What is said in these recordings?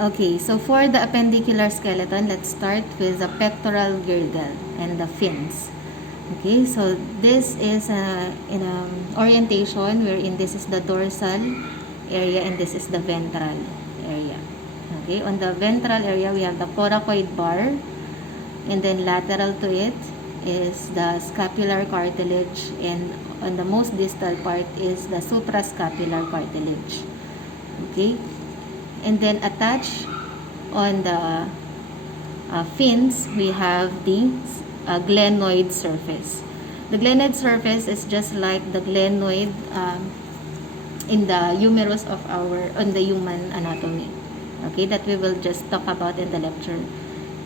Okay, so for the appendicular skeleton, let's start with the pectoral girdle and the fins. Okay, so this is in a orientation wherein this is the dorsal area and this is the ventral area. Okay, on the ventral area, we have the coracoid bar, and then lateral to it is the scapular cartilage, and on the most distal part is the suprascapular cartilage. Okay, and then attached on the fins, we have the glenoid surface. The glenoid surface is just like the glenoid in the humerus of on the human anatomy. Okay, that we will just talk about in the lecture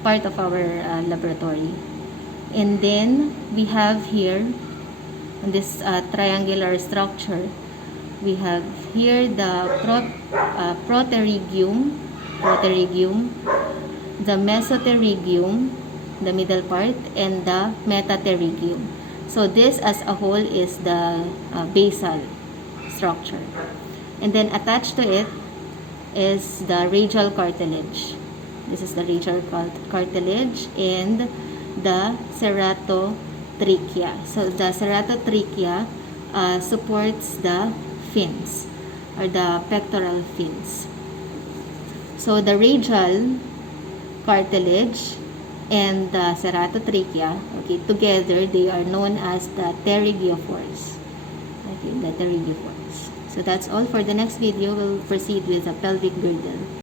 part of our laboratory. And then we have here this triangular structure. We have here the proterygium, the mesoterigium, the middle part, and the metaterigium. So this as a whole is the basal structure. And then attached to it is the radial cartilage. This is the radial cartilage and the ceratotrachea. So the ceratotrachea supports the fins or the pectoral fins. So the radial cartilage and the ceratotrachea, okay, together they are known as the pterygiophores. Okay, the pterygiophores. So that's all. For the next video, we'll proceed with the pelvic girdle.